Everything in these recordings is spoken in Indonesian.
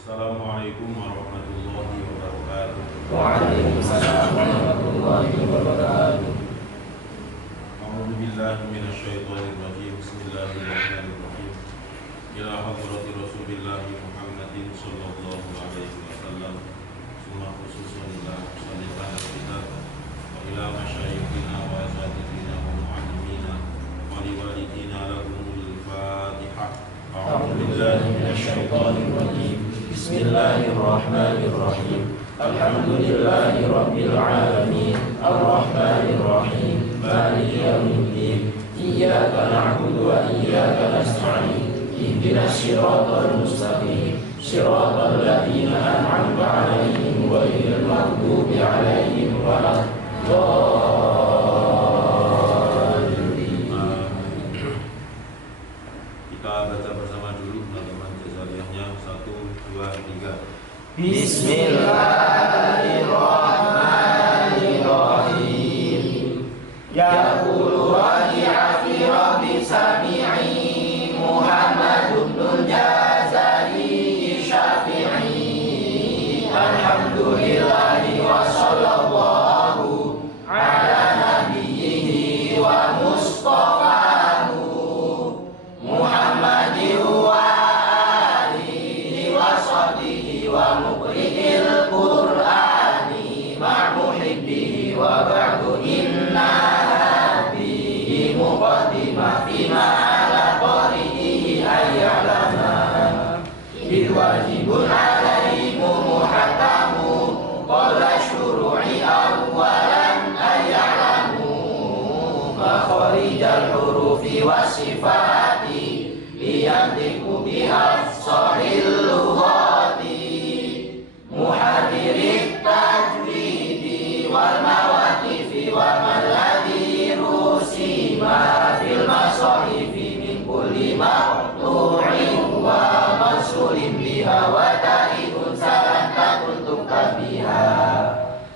Assalamualaikum warahmatullahi wabarakatuh. Waalaikumsalam warahmatullahi wabarakatuh. A'udzu billahi minasyaitonir rajim. Bismillahirrahmanirrahim. Ila hadrati Rasulillah Muhammadin sallallahu alaihi wasallam. Summa khususun ila salihana kita wa ila masyayikhina wa asatidina wa muallimina wa liwalidina lahumul Fatihah. A'udzu billahi minasyaitonir rajim. Bismillahirrahmanirrahim. Alhamdulillahi rabbil alamin. Arrahmanir rahim. Maliki yaumiddin. Iyyaka na'budu wa iyyaka nasta'in. Ihdinas siratal mustaqim. Siratal ladzina an'amta 'alaihim ghairil maghdubi 'alaihim waladdallin. Kita baca bersama dulu halaman jazariyahnya 1, 2, 3. Bismillahirrahmanirrahim. Yaqulu raji'a fi rabbi sami'i Muhammadun nul jazari syafi'i. Alhamdulillahi wa sallallahu ala nabiyyihi wa mustafahu Muhammadin wa alihi wa sahbihi wa muqri'il qur'ani ma'muhibbihi wa ba'du inna bihi muqaddimah fima ala qari'ihi ayyalama wajibun alaihimu muhatamu qala syuru'i awalan ayyalamu makharijal hurufi wasifati liyantiku biha sahil lughati muhadirit tajwidi wal mawaqifi wa malladhi rusima fil masahifi min kulli maqtu'in wa mansurin biha wa ta'idun salan takun tuktabiha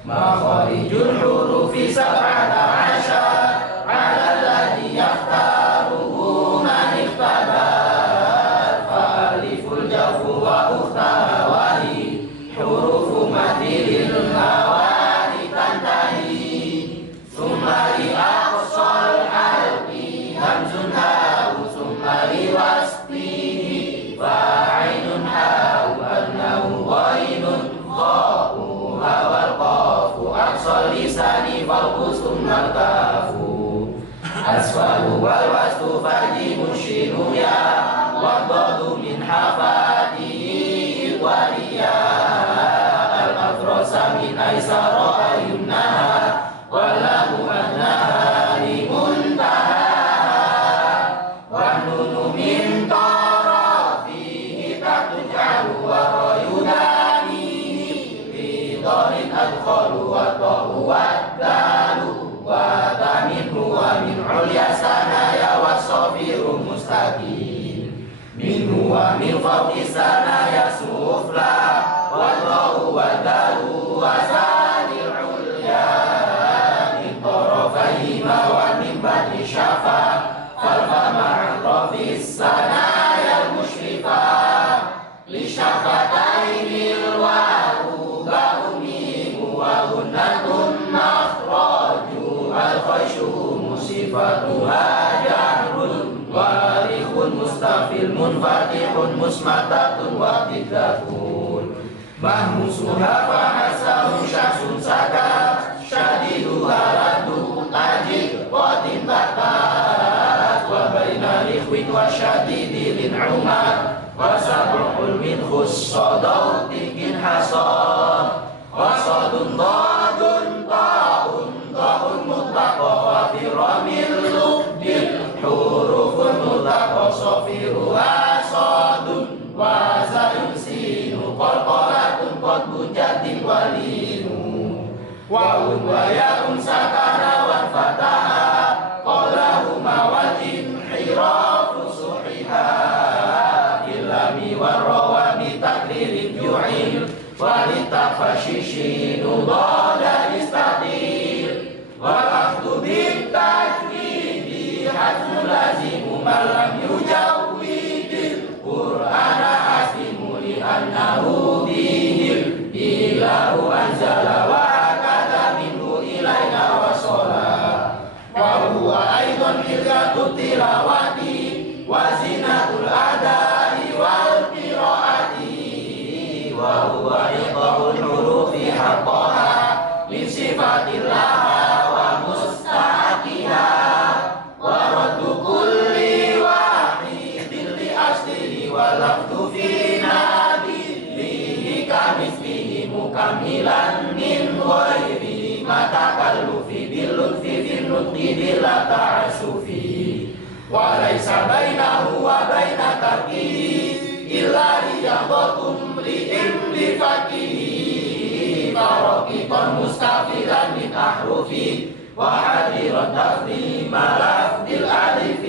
makharijul hurufi sab'ata asyar ala alladhi yaftaruhu man ikhtabar fa'aliful jafu wa ukhtaha wahi hurufu madilil hawani tantahi summa li aqsal halqi hamzun ha'u summa li wasfihi fa'ainun ha'u annahu ghainun kha'u hawal qafu aqsal lisani falqu summa kafu asfalu wal wasfu fadi mushinu ya wadadu min hafadihi waliya al-afrasa min aisara ayunnaha walahu annaha limuntaha wa nunu min tarafihi tatujalu wa rayudanihi bidarin adkhalu wa ta'u wa dalu wa taminhu wa min ulya sanaya wa sofiru mustaqim minhu wa min fawqi sanaya sufla wa ta'u wa dalu wa sanil ulya min tarafayhima wa min badi syafa falfama rafis sanaya mushrifa li syafatainil wahu ba'umimu wa hunnatun makhraju al-khasyu musifatuha jahrun warikhun mustafil munfatihun musmatatun wa tiddatun mahmusuha fahasahu syaksun sakat syadiduha radu tajik qatin takat wa baina likhwin wa syadidilin umar wa sab'ul min khussadautin hasad wa sadun dadun ta'un ta'un mutlaqa wa firamil lubbil hurufun mutlaqa sofiru asadun wa zayun sinu qalqalatun qadbun jatin walinu wa ya'un sakana wa fataha qalahuma wal inhirafu suhiha ilami warrawa bi takririn ju'il walitafashishinu dada istatir wal akhdu bit tajwidi hadzu lazimu man lam yujawwidil qur'ana aslimu li annahu وهو إعطاء الحروف حقها من صفات الله ومستحقها ورد كل واحد لأصله واللفظ في نبيه كمثله مكملا من غير ما تكلف باللطف في النطق بلا تعسف وليس بينه وبين تركه إلا رياضة امرئ بفقه فرقيقا مستفيدا من أحرفه وحذرا تقديم لفظ الألف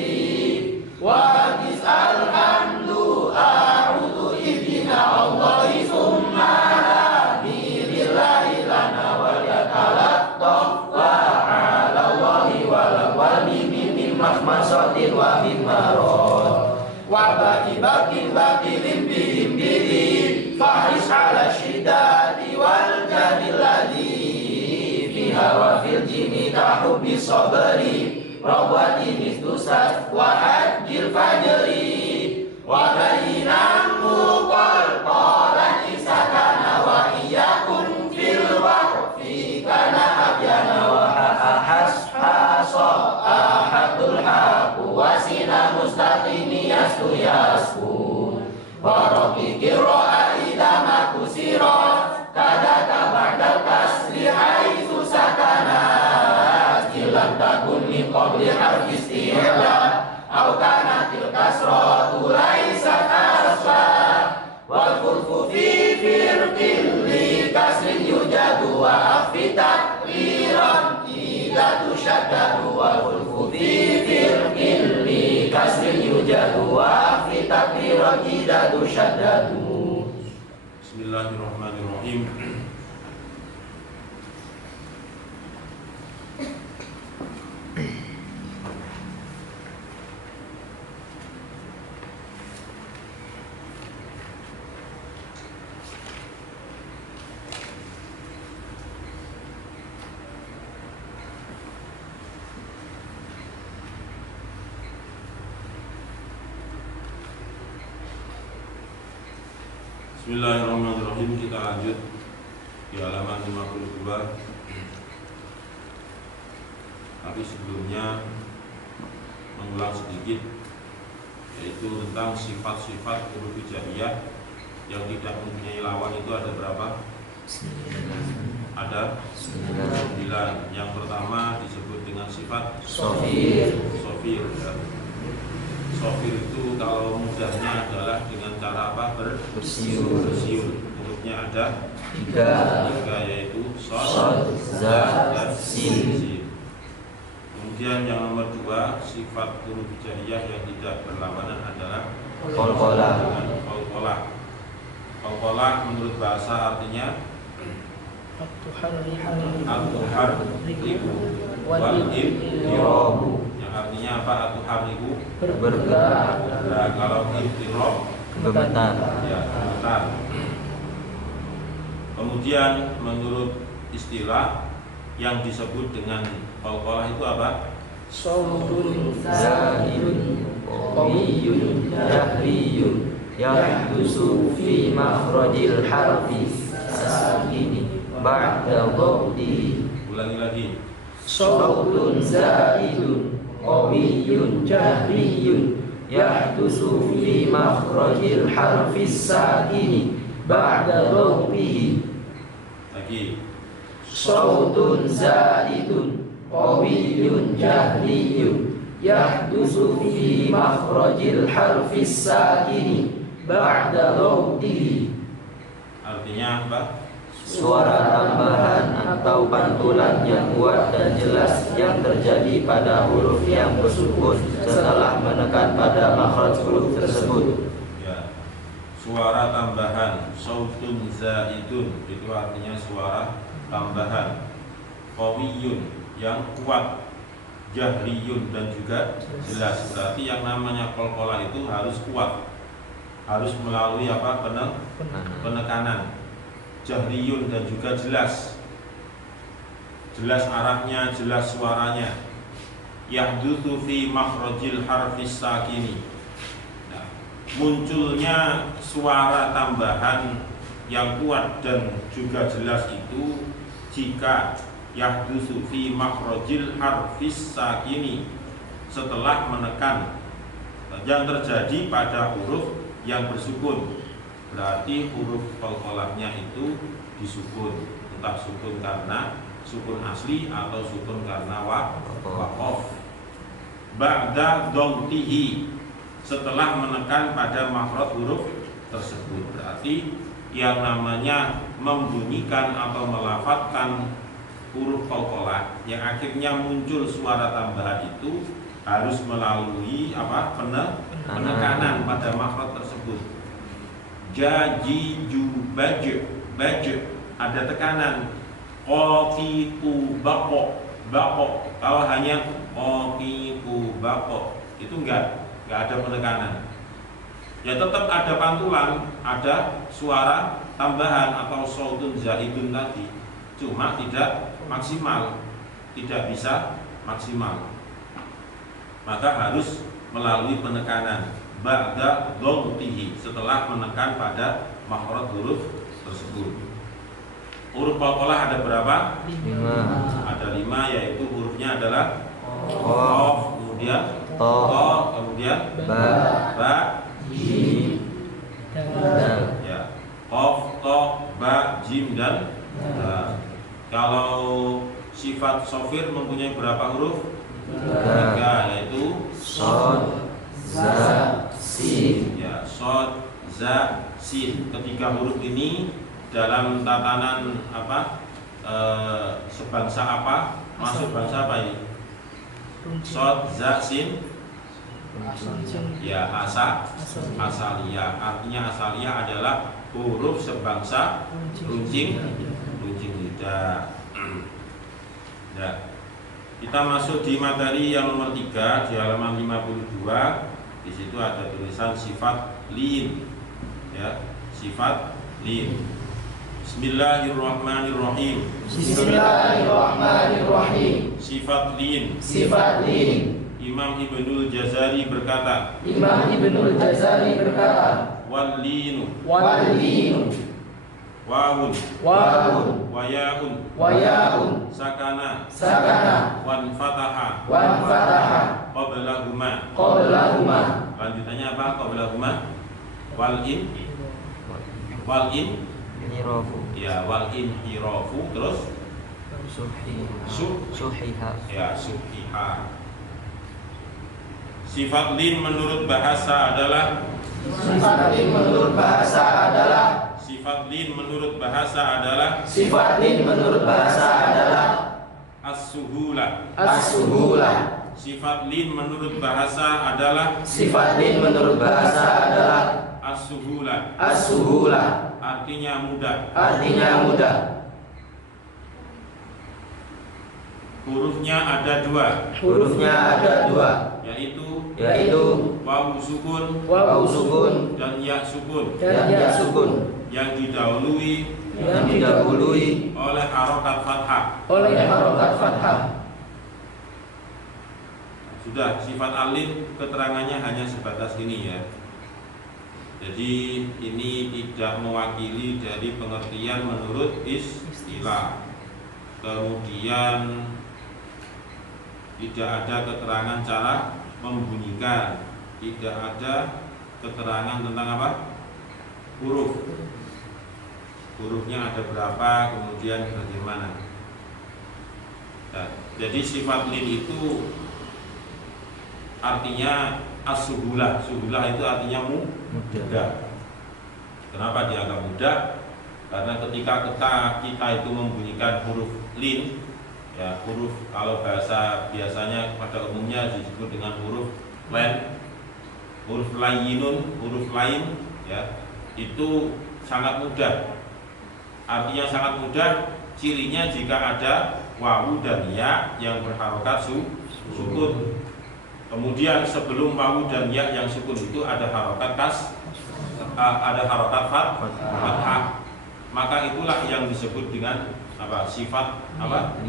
وحديث الحمد أعوذ إذنا الله ثم أمير الله لنا وليتلطف وعلى الله والأقوال من مخمصة ومن مرض وباقي باطل بهم فاحرص على الشداد والجهل الذي فيها وفي الجن كحب الصبر روضة مثل سد وحج الفجر وبينا مقلقلا إسكان وإياكم في الوقف كان أبينا وححس أحد الحق وسنا مستقيم يسكو يسكو ورقيق الرأى إذا ما كسرت كذاك بعد الكسر حيث سكنت إن لم تكن من قبل حرف استعلاء أو كانت الكسرة ليست أصلا والخلف في فرق لكسر يوجد وأخف تكريرا إذا تشدد والخلف في فرق لكسر يوجد وأخف تكريرا إذا تشدد. Bismillahirrahmanirrahim. Bismillahirrahmanirrahim. Kita lanjut di halaman 52. Tapi sebelumnya mengulang sedikit, yaitu tentang sifat-sifat huruf hijaiyah yang tidak mempunyai lawan itu ada berapa? Ada 9. Yang pertama disebut dengan sifat Sofir. Ya. Sofir itu kalau mudahnya adalah dengan cara apa? Bersiul. Hurufnya ada 3 yaitu sod, za, dan sin. Kemudian yang nomor 2 sifat huruf hijaiyah yang tidak berlawanan adalah qalqalah. Qalqalah menurut bahasa artinya at-tuharriku wal-ibtirabu. Yang artinya apa? At-tuharriku bergerak. Nah, kalau ibtirab gemetar. Ya, gemetar. Kemudian menurut istilah yang disebut dengan qalqalah itu apa? Sautun zaidun qawiyyun jahriyun yahdusu fi makhrajil harfi sakini ba'da dhabti. Ulangi lagi. Sautun zaidun qawiyyun jahriyun yahdusu fi makhrajil harfi sakini ba'da dhabtihi. Lagi. Sautun zaidun qawiyyun jahriyun yahdusu fi makhrajil harfi sakini ba'da dhabtihi. Artinya apa? Suara tambahan atau pantulan yang kuat dan jelas yang terjadi pada huruf yang bersukun setelah menekan pada makhraj huruf tersebut. Ya. Suara tambahan sautun zaidun itu artinya suara tambahan. Qawiyyun yang kuat, jahriyun dan juga jelas. Berarti yang namanya qalqalah itu harus kuat. Harus melalui apa? Penekanan. Jahriyun dan juga jelas. Jelas arahnya, jelas suaranya. Yahdutsu fi makhrajil harfis sakini. Nah, munculnya suara tambahan yang kuat dan juga jelas itu jika yahdutsu fi makhrajil harfis sakini, setelah menekan yang terjadi pada huruf yang bersukun. Berarti huruf qalqalahnya itu disukun, entah sukun karena sukun asli atau sukun karena waqaf. Ba'da dhammtihi, setelah menekan pada makhraj huruf tersebut. Berarti yang namanya membunyikan atau melafadzkan huruf qalqalah yang akhirnya muncul suara tambahan itu harus melalui penekanan pada makhraj tersebut. Jaji ju baj, ada tekanan. Qaqiqu baqo, kalau hanya qaqiqu baqo itu enggak ada penekanan. Ya tetap ada pantulan, ada suara tambahan atau sautun zaidun tadi, cuma tidak maksimal, tidak bisa maksimal. Maka harus melalui penekanan ba'da dhammtihi, setelah menekan pada makhraj huruf tersebut. Huruf qalqalah ada berapa? 5. Ada 5, yaitu hurufnya adalah qaf, kemudian ta, kemudian ba, jim, dal. Ya, qaf, ta, ba, jim dan dal. Kalau sifat shofir mempunyai berapa huruf? 3, yaitu Shad, za, sin. Ya, shad, za, sin. Ketiga huruf ini dalam tatanan sebangsa apa? Masuk bangsa apa ini? Shad, za, sin. Ya, asaliyah. Artinya asaliyah adalah huruf sebangsa runcing lidah. Ya. Kita masuk di materi yang nomor 3 di halaman 52. Di situ ada tulisan sifat lin. Ya, sifat lin. Bismillahirrahmanirrahim. Bismillahirrahmanirrahim. Sifat lin. Sifat lin. Imam Ibnul Jazari berkata, Imam Ibnul Jazari berkata, wal linu wal-linu wawun wawun wayaun wayaun sakana sakana wan fataha wan fataha qablahuma. qablahuma. Lanjutannya apa? Qablahuma wal in Hirafu. ya, wal inhirafu, terus Suhiha. ya, subhiha. Sifat lin menurut bahasa adalah Sifat lin menurut bahasa adalah sifat lin menurut bahasa adalah sifat lin menurut bahasa adalah as-suhula. as-suhulah. Sifat lin menurut bahasa adalah Sifat lin menurut bahasa adalah as-suhula. as-suhulah. Artinya mudah. Artinya mudah. Hurufnya ada 2, Hurufnya ada 2, yaitu wawu sukun wawu sukun dan ya sukun, dan ya sukun, yang didahului oleh harokat fathah. oleh harokat fathah. Sudah, sifat alin keterangannya hanya sebatas ini ya. Jadi ini tidak mewakili dari pengertian menurut istilah. Kemudian tidak ada keterangan cara membunyikan, tidak ada keterangan tentang apa? Hurufnya ada berapa, kemudian bagaimana. Nah, jadi sifat lin itu artinya as-suhulah. Suhulah itu artinya mudah. Kenapa dianggap mudah? Karena ketika kita itu membunyikan huruf lin, ya, huruf kalau bahasa biasanya pada umumnya disebut dengan huruf len, huruf layinun, huruf lain, ya, itu sangat mudah. Artinya sangat mudah. Cirinya jika ada wawu dan ya yang berharokat sukun. Kemudian sebelum wawu dan ya yang sukun itu ada harokat fathah. Maka itulah yang disebut dengan apa? Sifat apa?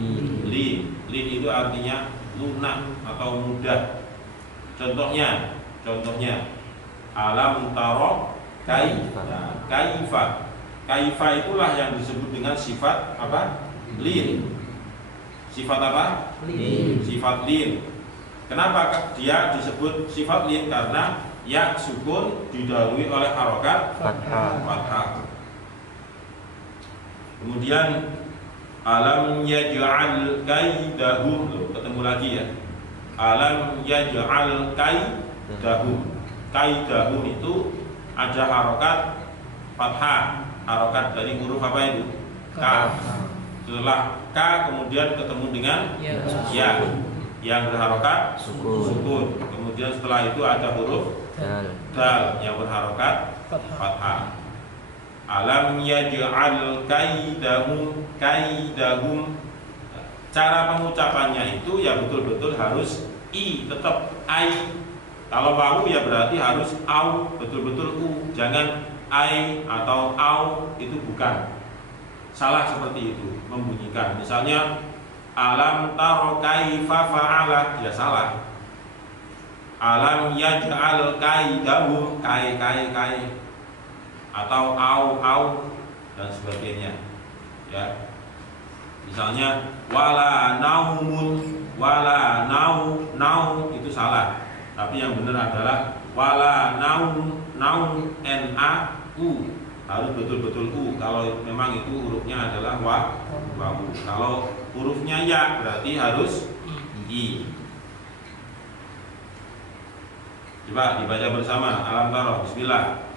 Lin. Lin itu artinya lunak atau mudah. Contohnya alam taro kaifa. Kaifa itulah yang disebut dengan sifat apa? Lin. Sifat apa? Lin. Sifat lin. Kenapa dia disebut sifat lin? Karena ya sukun didahului oleh harokat fathah. Kemudian alam yaj'al kaidahum, ketemu lagi ya. Alam yaj'al kaidahum. Kaidahum itu ada harokat fathah, harokat dari huruf apa itu? K. Setelah K kemudian ketemu dengan ya yang berharokat sukun. Kemudian setelah itu ada huruf dal yang berharokat fathah. Alam yaj'al kaidahum. Cara pengucapannya itu ya betul-betul harus i, tetap ai. Kalau wawu ya berarti harus au, betul-betul u. Jangan ai atau au, itu bukan. Salah seperti itu membunyikan. Misalnya alam taro kaifa fa'ala, ya salah. Alam yaj'al kaidahum, kai atau au dan sebagainya. Ya. Misalnya wala naumun, wala nau itu salah. Tapi yang benar adalah wala nau na u, harus betul-betul u. Kalau memang itu hurufnya adalah wawu. Kalau hurufnya ya berarti harus i. Coba dibaca bersama. Alam taro, bismillah.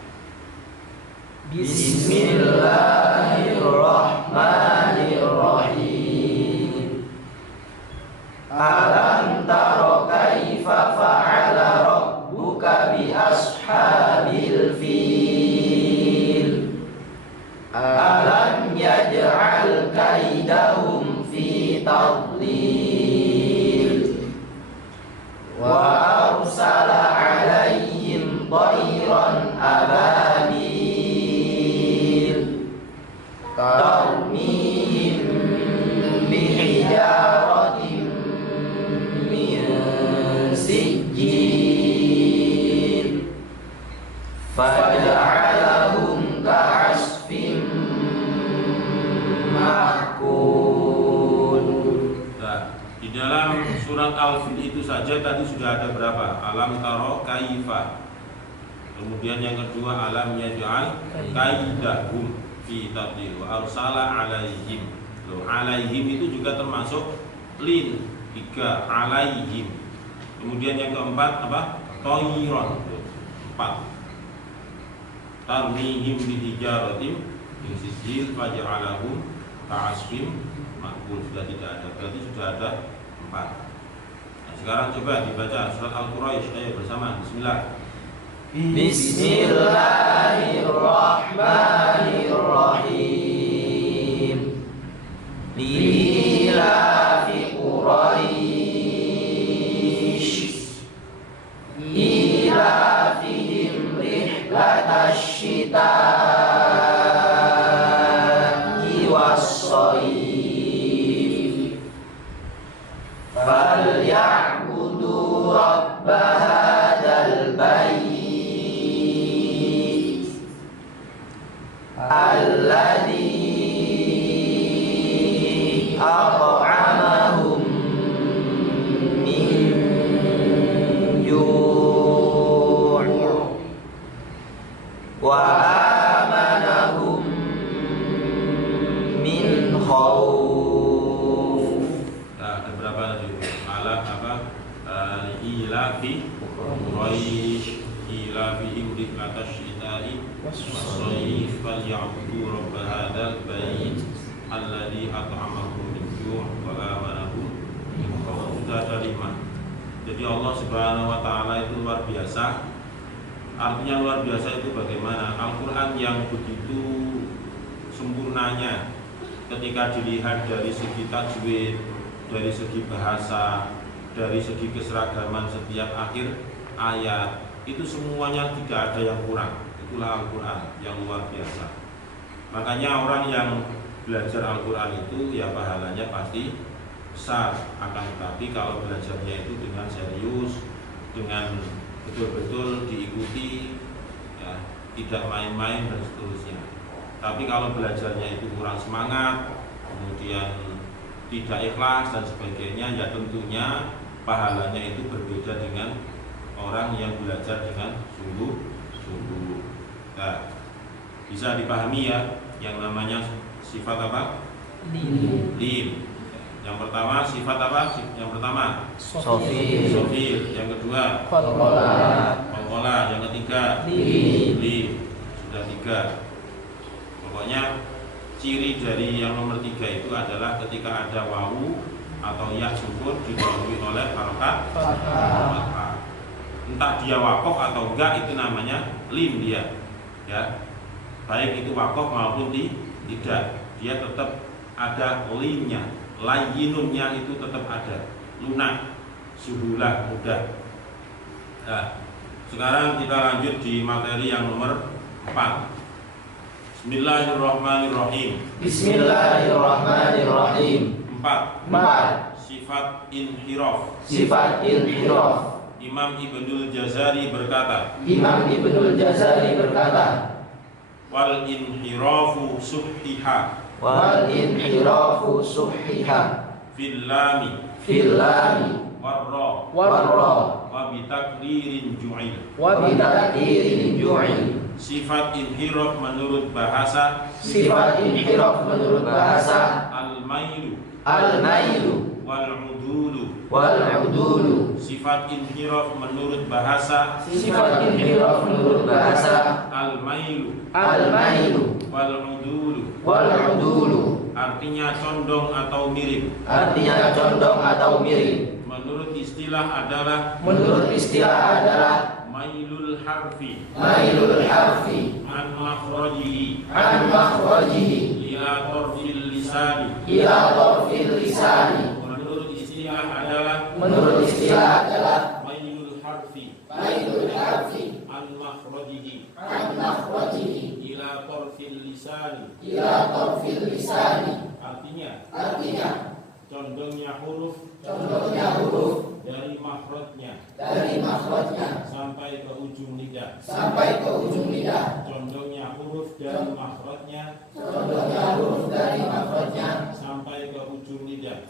Bismillahirrahmanirrahim. Alam taro kaifa fa'ala rabbuka bi ashabil fil. Alam yaj'al kaidahum fi tadlil. Wa arsala 'alaihim tayran ababil tarmihim bihijaratin min sijjil faja'alahum ka'asfin ma'kul. Nah, di dalam surat Al-Fil itu saja tadi sudah ada berapa? Alam taro kaifa. Kemudian yang kedua alam yaj'al kaidahum fi tadlil wa arsala alaihim. Loh, alaihim itu juga termasuk lin, 3 alaihim. Kemudian yang keempat apa? Toiron, 4. Tarmihim bihijaratin min sijil faj'alahum ka'asfin ma'kul. Sudah tidak ada, berarti sudah ada 4. Nah, sekarang coba dibaca surat Al-Quraisy, ayo bersama. Bismillah. Bismillahirrahmanirrahim. Lilafi Quraisy ilafihim rihlatash shita'i was-shayf falyabudu rabb hadzal bait alladzi at'amahum min ju' wa amanahum min khauf. Nah, ada berapa tadi? Alam apa? Ilafi Quraisy ilafihim rihlatash shita'i was-shayf falyabudu rabb hadzal bait alladzi at'amahum min ju' wa amanahum min khauf. Sudah ada 5. Jadi Allah Subhanahu wa taala itu luar biasa. Artinya luar biasa itu bagaimana? Al-Qur'an yang begitu sempurnanya ketika dilihat dari segi tajwid, dari segi bahasa, dari segi keseragaman setiap akhir ayat, itu semuanya tidak ada yang kurang. Itulah Al-Quran yang luar biasa. Makanya orang yang belajar Al-Quran itu ya pahalanya pasti besar. Akan tetapi kalau belajarnya itu dengan serius, dengan betul-betul diikuti, ya, tidak main-main dan seterusnya. Tapi kalau belajarnya itu kurang semangat, kemudian tidak ikhlas dan sebagainya, ya tentunya pahalanya itu berbeda dengan orang yang belajar dengan sungguh-sungguh. Nah, bisa dipahami ya, yang namanya sifat apa? Lim. Yang pertama sifat apa? Yang pertama sofil. Yang kedua Pengkola. Yang ketiga lim. Sudah 3. Pokoknya ciri dari yang nomor 3 itu adalah ketika ada wawu atau ya sukun didahului oleh harokat fathah. Entah dia wakof atau enggak, itu namanya lim dia. Ya, baik itu wakof maupun tidak, dia tetap ada limnya, layyinunnya itu tetap ada, lunak, suhulah, mudah. Nah, sekarang kita lanjut di materi yang nomor 4. Bismillahirrahmanirrahim. Bismillahirrahmanirrahim. 4. Sifat inhiraf. Imam Ibnul Jazari berkata, wal inhirafu subhiha fil lami warra wa bitakririn ju'il. Sifat inhiraf menurut bahasa al-mailu wal udulu. Sifat inhiraf menurut bahasa al-mailu wal udulu. Artinya condong atau mirip. Menurut istilah adalah mailul harfi an makhrajihi ila tarfil lisani. Menurut istilah adalah mailul harfi an makhrajihi ila tarfil lisani. Artinya condongnya huruf dari makhrajnya sampai ke ujung lidah. Condongnya huruf dari makhrajnya sampai ke ujung lidah.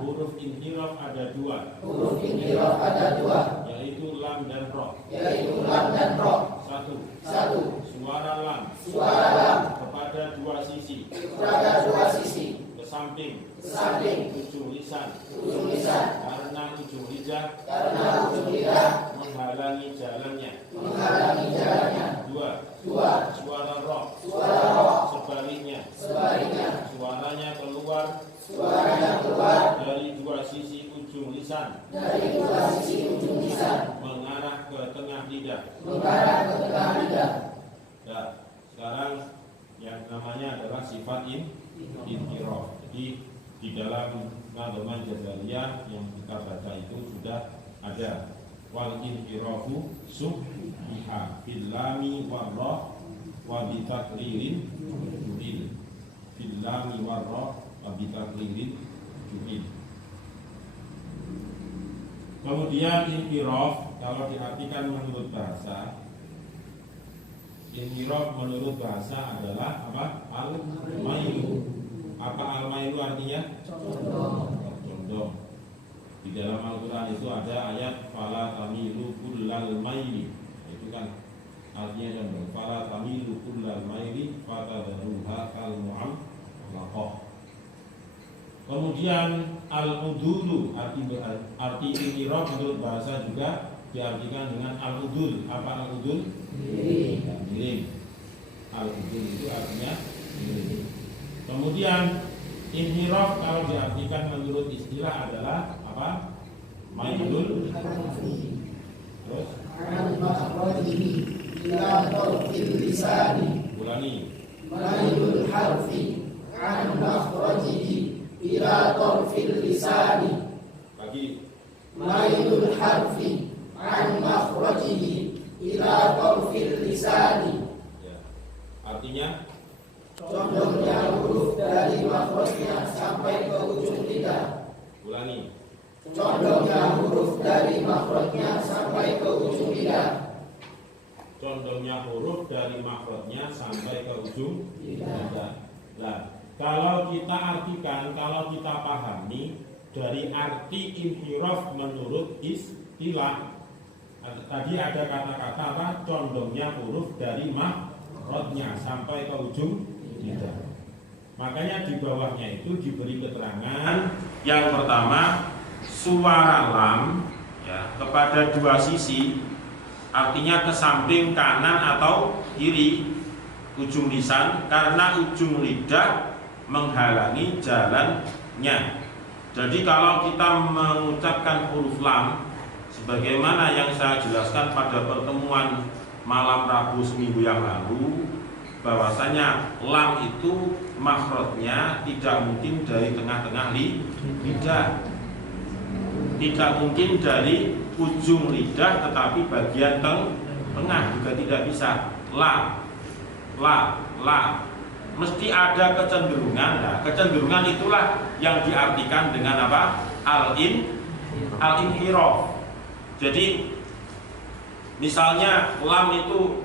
Huruf inhiraf ada 2, yaitu lam dan ro. 1. Suara lam kepada 2 sisi, ke samping ujung lisan karena ujung lidah menghalangi jalannya. 2. Suara ro sebaliknya, suaranya keluar dari 2 sisi ujung lisan mengarah ke tengah lidah. Nah, sekarang yang namanya adalah sifat inhiraf. Jadi di dalam nadhaman Jazariyah yang kita baca itu sudah ada wal inhirafu subhiha fil lami warra wa bitakririn ju'il. Fil lami warra wa bitakririn ju'il. Kemudian inhiraf kalau diartikan menurut bahasa, inhiraf menurut bahasa adalah apa? Al-mailu. Apa al-mailu artinya? Condong. Di dalam Al-Quran itu ada ayat fala tamilu kullal maili. Itu kan artinya condong. Fala tamilu kullal maili fatadruha kal mu'allaqah. Kemudian al-udulu, arti inhiraf menurut bahasa juga diartikan dengan al-udul. Apa al-udul? Miring. Al-udul itu artinya miring. Kemudian inhiraf kalau diartikan menurut istilah adalah apa? Mailul. Terus ulangi. Mailul harfi an makhrajihi ila tarfil lisani. Lagi. Mailul harfi an makhrajihi ila tarfil lisani. Ya. Artinya condongnya huruf dari makhrajnya sampai ke ujung lidah. ulangi. Condongnya huruf dari makhrajnya sampai ke ujung lidah. condongnya huruf dari makhrajnya sampai ke ujung lidah. Nah, kalau kita artikan, kalau kita pahami dari arti inhiraf menurut istilah, tadi ada kata-kata apa? Condongnya huruf dari makhrajnya sampai ke ujung lidah. Makanya di bawahnya itu diberi keterangan yang pertama, suara lam ya, kepada dua sisi, artinya ke samping kanan atau kiri ujung lisan, karena ujung lidah menghalangi jalannya. Jadi kalau kita mengucapkan huruf lam sebagaimana yang saya jelaskan pada pertemuan malam Rabu seminggu yang lalu, bahwasanya lam itu makhrajnya tidak mungkin dari tengah-tengah lidah, tidak mungkin dari ujung lidah, tetapi bagian tengah juga tidak bisa. La, mesti ada kecenderungan. Nah, kecenderungan itulah yang diartikan dengan apa? Al-inhiraf. Jadi misalnya lam itu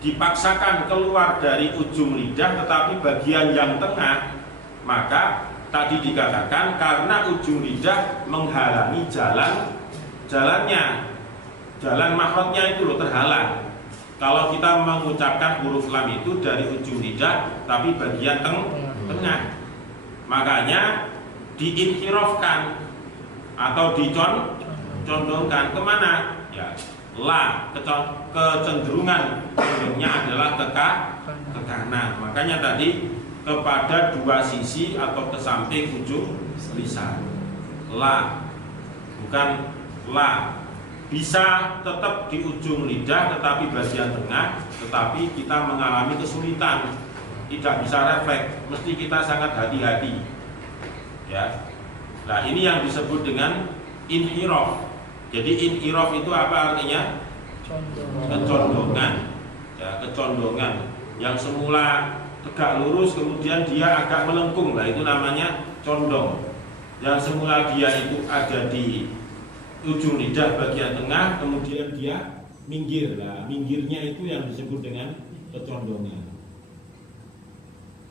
dipaksakan keluar dari ujung lidah tetapi bagian yang tengah, maka tadi dikatakan karena ujung lidah menghalangi jalannya, jalan makhrajnya itu loh terhalang. Kalau kita mengucapkan huruf lam itu dari ujung lidah tapi bagian tengah, makanya diinhirafkan atau dicondongkan kemana? Ya, la, kecenderungan adalah ke kanan. Makanya tadi kepada dua sisi atau ke samping ujung lisan. La, bukan la. Bisa tetap di ujung lidah tetapi bagian tengah, tetapi kita mengalami kesulitan, tidak bisa refleks, mesti kita sangat hati-hati. Ya. Nah, ini yang disebut dengan inhiraf. Jadi inhiraf itu apa artinya? Kecondongan. Ya, kecondongan. Yang semula tegak lurus kemudian dia agak melengkung, lah itu namanya condong. Yang semula dia itu ada di ujung lidah bagian tengah, kemudian dia minggir. Nah, minggirnya itu yang disebut dengan kecondongan.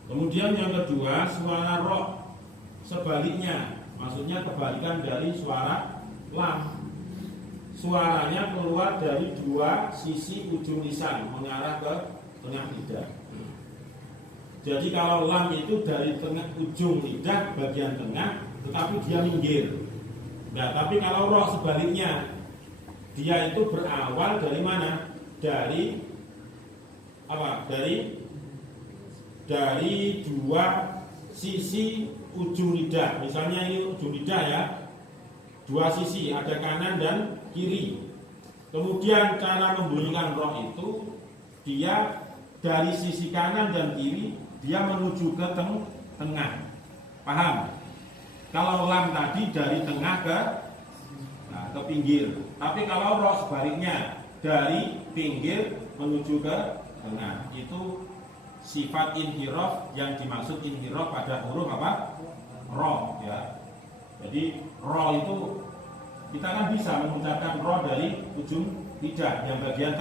Kemudian yang kedua, suara ro sebaliknya, maksudnya kebalikan dari suara lam. Suaranya keluar dari dua sisi ujung lisan mengarah ke tengah lidah. Jadi kalau lam itu dari tengah ujung lidah bagian tengah, tetapi dia minggir. Nah, tapi kalau roh sebaliknya, dia itu berawal dari mana? Dari apa? Dari dua sisi ujung lidah. Misalnya ini ujung lidah ya, dua sisi, ada kanan dan kiri. Kemudian cara membunyikan roh itu, dia dari sisi kanan dan kiri, dia menuju ke tengah. Paham? Kalau lam tadi dari tengah ke pinggir. Tapi kalau roh sebaliknya, dari pinggir menuju ke tengah. Itu sifat inhiraf. Yang dimaksud inhiraf pada huruf apa? Roh ya. Jadi roh itu kita kan bisa mengucapkan roh dari ujung lidah yang bagian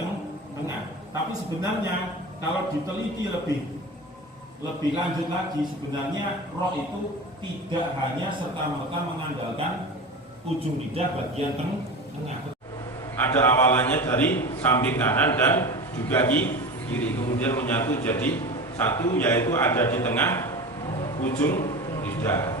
tengah. Tapi sebenarnya kalau diteliti lebih lanjut lagi, sebenarnya roh itu tidak hanya serta-merta mengandalkan ujung lidah bagian tengah. Ada awalannya dari samping kanan dan juga kiri, kemudian menyatu jadi satu, yaitu ada di tengah ujung lidah.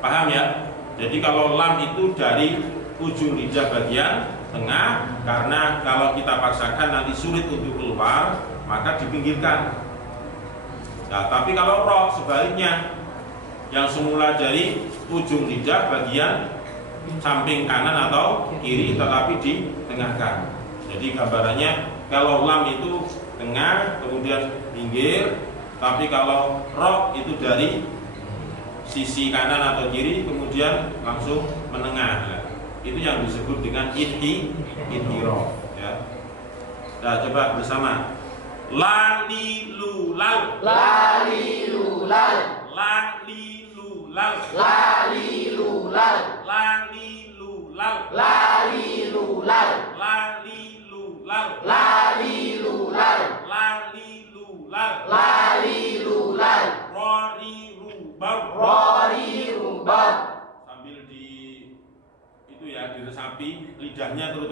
Paham ya? Jadi kalau lam itu dari ujung lidah bagian tengah, karena kalau kita paksakan nanti sulit untuk keluar, maka dipinggirkan. Nah, tapi kalau roh sebaliknya, yang semula dari ujung lidah bagian samping kanan atau kiri, tetapi ditengahkan. Jadi gambarannya kalau lam itu tengah kemudian pinggir, tapi kalau roh itu dari sisi kanan atau kiri kemudian langsung menengah. Nah, itu yang disebut dengan inhiraf ya. Nah, coba bersama. Lalilulal, lalilulal, lalilulal, lalilulal, lalilulal, lalilulal, lalilulal, lalilulal.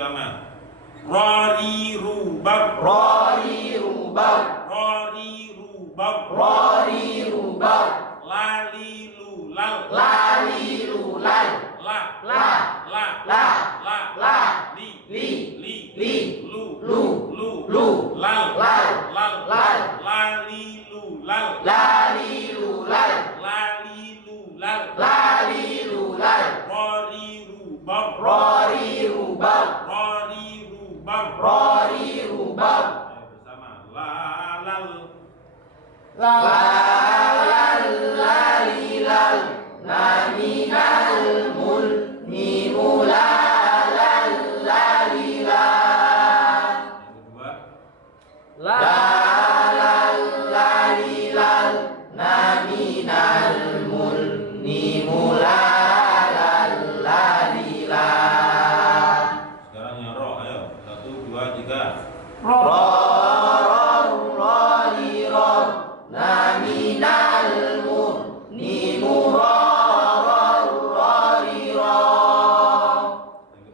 bersama. Rori rubab. Rori rubab. Rori rubab. Rori rubab. Lali lulal. Lali lulal. La. La. La. La. La. La. Li. Li. Li. Li. Lu. Lu. Lu. Lu. Lal. Lal. Lal. Lal. Lali lulal. Lali lulal. Lali lulal. Lali lulal. Rori rubab. Rori rubab. Rori rubab. Rori rubab. Ayo bersama. Lalal. Lalal lalilal. Naminal mul. Nimulalal lalilal. Yang kedua. Lalal lalilal. Naminal mul. Nimulalal lalilal. Sekarang yang roh, ayo. 1, 2, 3. Ror naminal mur nimu ror. Yang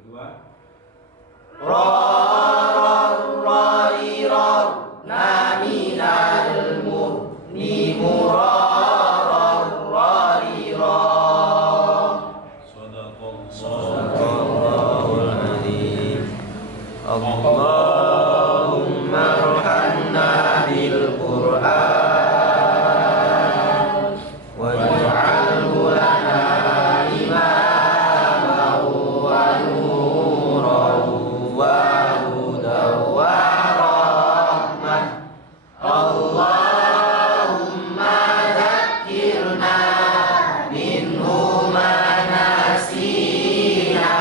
kedua. Ror naminal mur nimu ror. Sadaqallahul adzim. Allahumma arhamna bil Qur'an waj'alhu lana imaman wa nuran wa hudan wa rahmah. Allahumma dzakirna minhu ma nasina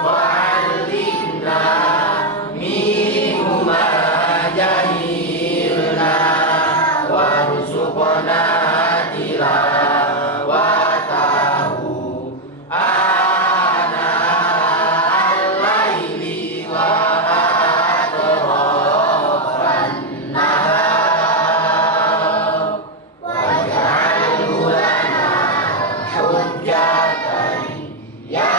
wa 'allimna minhu ma jahilna warzuqna tilawatahu ana al-laili wa atrafan nahar waj'alhu lana hujjatan ya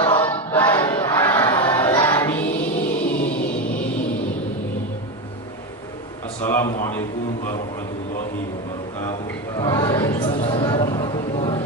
rabbal alamin. Assalamualaikum warahmatullahi wabarakatuh. Waalaikumsalam warahmatullahi